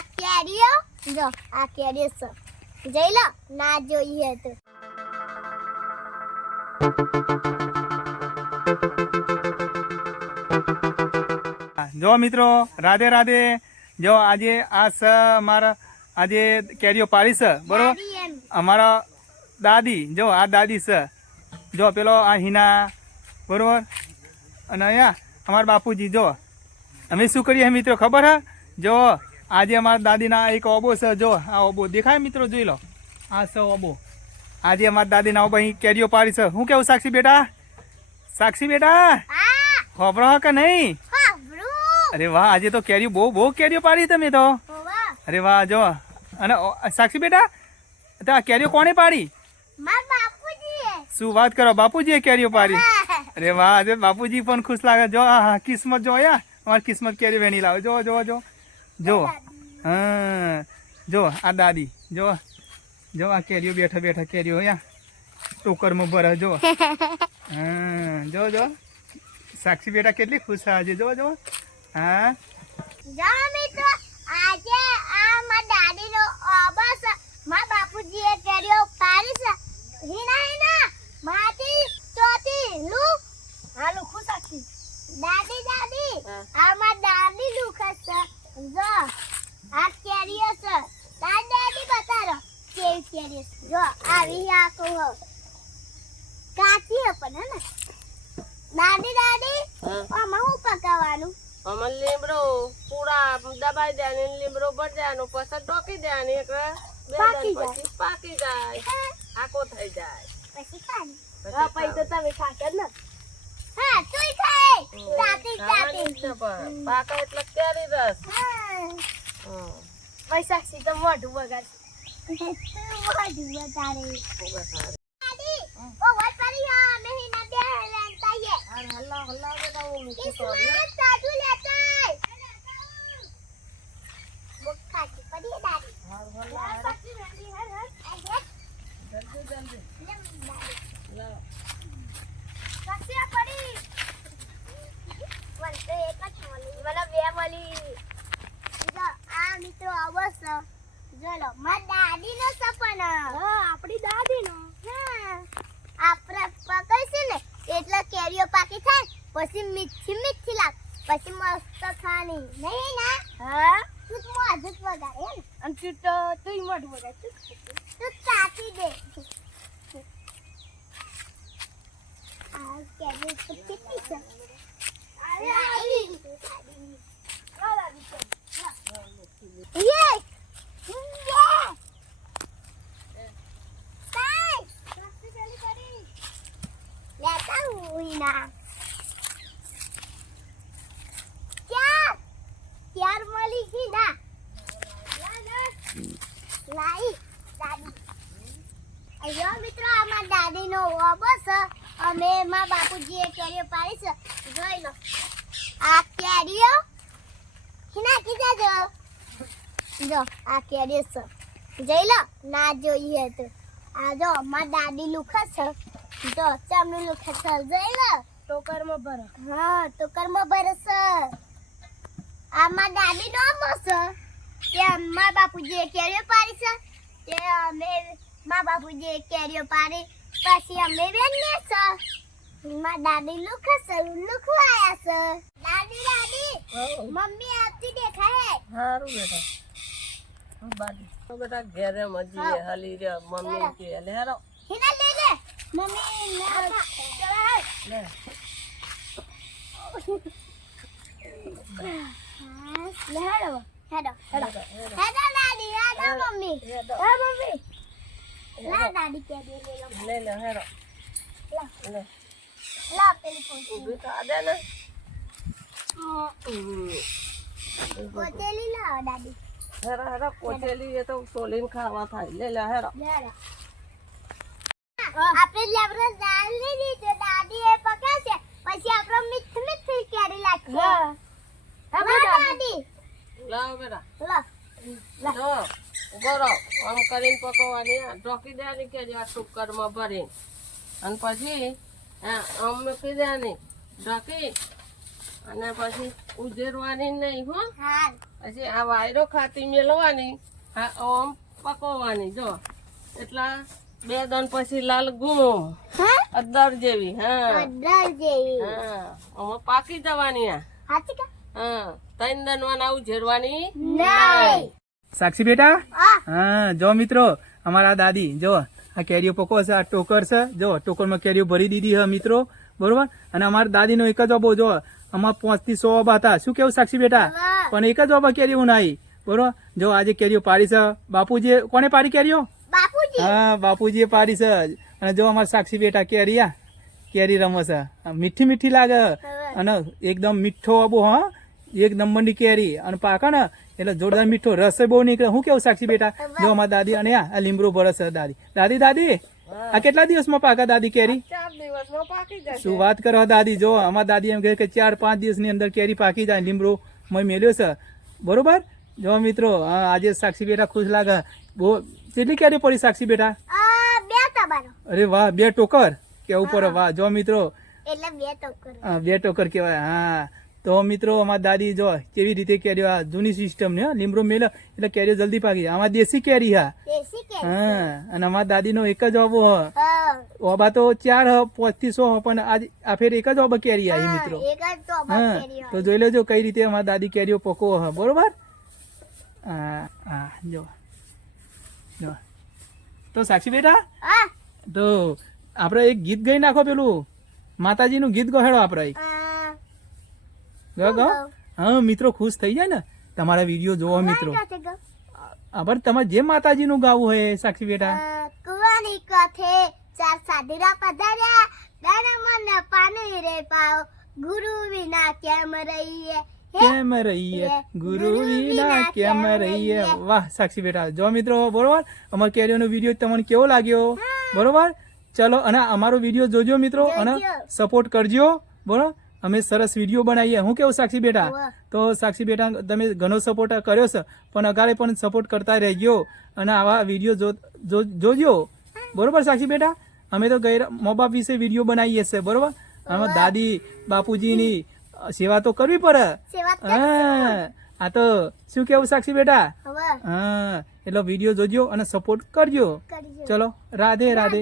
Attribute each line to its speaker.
Speaker 1: આ કેરીઓ જો આ કેરીઓ છે જઈ લો ના જોઈએ તો.
Speaker 2: જો મિત્રો રાધે રાધે. જો આજે આ સ મારા આજે કેરીઓ પાડી છે બરોબર? અમારા દાદી જો આ દાદી છે જો પેલો આ હિના બરોબર? અને અહીંયા અમારા બાપુજી જો. અમે શું કરીએ મિત્રો ખબર હે? જો આજે અમારા દાદીના એક ઓબો છે, જો, આ ઓબો. દેખાય મિત્રો, જોઈ લો. આ છે ઓબો. આજે અમારા દાદીના ઓબો અહીં કેરીઓ પાડી છે. શું કેવું, સાક્ષી બેટા? સાક્ષી બેટા?
Speaker 1: આ
Speaker 2: કે નહીં? અરે વાહ, આજે તો કેરીઓ બહુ બહુ કેરીઓ પાડી તમે તો. અરે વાહ, જો. અને સાક્ષી બેટા, તો આ કેરીઓ કોણે પાડી? શું વાત કરો, બાપુજીએ કેરીઓ પાડી? અરે વાહ, આજે બાપુજી પણ ખુશ લાગે. જો આ કિસ્મત જો, યા. અમારી કિસ્મત કેરી વેણી લાવે. જો જો જો. જો હા જો આ દાદી જો જો આ કેરીઓ બેઠા બેઠા કેરીઓ યા ટોકરમાં ભરે જો. હા જો જો સાક્ષી બેટા કેટલી ખુશ આજે જો જો. હા.
Speaker 1: મિત્રો આજે આ માર દાદીનો અબસ માર બાપુજીએ કેરીઓ પાડી છે હિના હિના માટી ચોથી લુ હા લુખું સાક્ષી દાદી દાદી આ માર દાદી લુખસ છે જો આ કેરીઓ છે દાદી દાદી બતારો કેવી જો આવી આખો કાચી પણ હે ને. દાદી દાદી આમાં હું પકાવવાનું
Speaker 3: આમાં લીમડો પૂરા દબાઈ દેવાની લીમડો ભરી દેવાનો પછી ઢોકી દેવાની એક બે
Speaker 1: પાકી
Speaker 3: પછી પાકી જાય. આખો થઈ જાય.
Speaker 1: પછી તો તમે ખાશો ને. હા તુંય ખાય.
Speaker 3: પાકે એટલે કેરી રસ.
Speaker 1: હા.
Speaker 3: પૈસા
Speaker 1: સીધા તો મોઢું બગાડ મને બે મળી. આ મિત્રો અવસ જો લો માર દાદી નો સપન હા આપણી દાદી નો હા આપણે પકડશે ને એટલે કેરીઓ પાકી થાય પછી મીઠી મીઠી લાગ. પછી મસ્ત ખાની નહીં ના? હા? તું તો મોઢું જ વગાડે એમ. અને તું તો તું મોઢું વગાડ. તું કાપી દે. આ કેરી તો કેટલી છે? Yes! Yeah! Thanks! લેતા હું ના ચાર ચાર મળી ગઈ ના લાઈ દાદી અయ్యో મિત્રો આમાં દાદીનો ઓબો છે. અમે એમાં બાપુજીએ કેરીઓ પાડી છે. જોઈ લો. આ કેરીઓ હિના કીધા જો. જો આ કેરીઓ છે. જોઈ લો ના જોઈએ તો. આ જો અમાર દાદી લુખા છે. જો ચામડું લુખા છે. જોઈ લો.
Speaker 3: ટોકરમાં ભરો.
Speaker 1: હા ટોકરમાં ભરો છે. આમાં દાદી નો છે. કે અમાર બાપુજીએ કેરીઓ પાડી છે. મા બાપુજી કેરીઓ પાડી. પછી અમે બેનને છે મા દાદી લુખ સર લુખવા આયા છે દાદી દાદી મમ્મી આવતી દેખાય.
Speaker 3: હારું બેટા. હા, બાજુ. બેટા ઘેરે મજી હાલી રે મમ્મી કે લે હેરો
Speaker 1: હિના લે લે. મમ્મી
Speaker 3: લે.
Speaker 1: લે હેડો. હેડો હેડો. હેડો દાદી હેડો મમ્મી.
Speaker 3: હેડો.
Speaker 1: મમ્મી. દાદી કેરી લે. લો.
Speaker 3: લે. લે. હેરો
Speaker 1: લા
Speaker 3: લે
Speaker 1: લા પેલી પોતી
Speaker 3: ઊભી થા દે ને હમ.
Speaker 1: પોતેલી દાદી
Speaker 3: હેરો હેરો કોચેલી એ તો સોલીને ખાવા થાય લે લે હેરો
Speaker 1: લે આપણે લેબરો દાળ લીધી તો દાદી એ પકાશે પછી આપણો મીઠી મીઠી કેરી લાગશે હા દાદી
Speaker 3: લાવ બેટા
Speaker 1: લાવ
Speaker 3: જો ઊભો આમ કરીને પકવવાની ઢોકી દેવાની કે આ કુકરમાં ભરીને. અને પછી આમ મૂકી દેવાની ઢોકી અને પછી ઉજેરવાની નહીં હો. પછી આ વાયરો ખાતી મેળવવાની આ ઓમ પકવવાની જો. એટલા બે દન પછી લાલ ગુમ. અદર જેવી હા.
Speaker 1: અદર જેવી.
Speaker 3: હા. આમાં પાકી જવાની આ. હા. ત્રણ દનવાન આવું ઉજેરવાની
Speaker 1: નહીં.
Speaker 2: સાક્ષી બેટા? હા. જો મિત્રો અમારા દાદી જો આ કેરીઓ પકો છે આ ટોકર છે જો ટોકરમાં કેરીઓ ભરી દીધી છે મિત્રો બરોબર? અને અમારા દાદીનો એક જ ઓબો જો અમાર પાંચથી સો ઓબા હતા. શું કેવું સાક્ષી બેટા? પણ એક જ ઓબા કેરીઓ નાઈ બરોબર? જો આજે કેરીઓ પાડી છે બાપુજી કોને પાડી કેરીઓ? હા બાપુજીએ પાડી છે. અને જો અમારા સાક્ષી બેટા કેરી આ કેરી રમે છે. મીઠી મીઠી લાગે. અને એકદમ મીઠો આબો હા. એક નંબરની કેરી અને પાકા ને? એટલે જોરદાર મીઠો રસ બહુ નીકળે. હું કેવું સાક્ષી બેટા? જો અમારા દાદી અને આ લીમડો ભરસ દાદી. દાદી દાદી? આ કેટલા દિવસમાં પાકા દાદી કેરી?
Speaker 3: ચાર દિવસમાં પાકી જશે.
Speaker 2: શું વાત કરો દાદી? જો અમારા દાદી એમ કહે કે ચાર પાંચ દિવસની અંદર કેરી પાકી જાય લીમડો મેં મેલ્યો છે. બરોબર? જો મિત્રો હા, આજે સાક્ષી બેટા ખુશ લાગે. બહુ કેટલી કેરી પડી સાક્ષી બેટા? અરે વાહ બે ટોકર? કેવું પડે વાહ. જો મિત્રો
Speaker 1: બે ટોકર.
Speaker 2: આ બે ટોકર કહેવાય હા. તો મિત્રો અમારા દાદી જો કેવી રીતે કેરીઓ આ જૂની સિસ્ટમ ને લીમડો મેલે એટલે કેરીઓ જલ્દી પાકી. જાય આમાં દેશી કેરી હા. હા અને અમારા દાદીનો એક જ ઓબો હ. ઓબા તો ચાર હ પાંચથી સો પણ આજ આ ફેર એક જ ઓબા કેરી આવી મિત્રો. હા તો જોઈ લેજો કઈ રીતે અમારા દાદી કેરીઓ પકો હ બરોબર? હા હા જો. જો. તો સાક્ષી બેટા? તો આપણે એક ગીત ગાઈ નાખો પેલું. માતાજીનું ગીત ગહેડો આપણે. એક. હા મિત્રો ખુશ થઈ જાય ને. તમારા વીડિયો જોવો મિત્રો. આભાર તમારે જે માતાજીનું ગાવું હોય સાક્ષી બેટા.
Speaker 1: કુવાની કાથે ચાર સાધીરા પધાર્યા. દાના મન પાણી રે પાઓ ગુરુ વિના કેમ રહીએ?
Speaker 2: કેમ રહીએ? ગુરુ વિના કેમ રહીએ? વાહ સાક્ષી બેટા. જો મિત્રો બરોબર? અમારા કેરીઓનો વીડિયો તમને કેવો લાગ્યો? બરોબર? ચલો અને અમારો વીડિયો જોજો મિત્રો અને સપોર્ટ કરજો. બરોબર? અમે સરસ વીડિયો બનાવીએ. હું કેવું સાક્ષી બેટા? તો સાક્ષી બેટા તમે ઘણો સપોર્ટ કર્યો છે પણ અગાડે પણ સપોર્ટ કરતા રહેજો અને આવા વીડિયો જોજો. બરોબર સાક્ષી બેટા? અમે તો ગઈ મા બાપ વિશે વીડિયો બનાવીએ છીએ બરોબર? આમાં દાદી બાપુજીની સેવા તો કરવી પડે. હા. આ તો શું કેવું સાક્ષી બેટા? હા. એટલે વીડિયો જોજો અને સપોર્ટ કરજો. ચલો
Speaker 1: રાધે રાધે.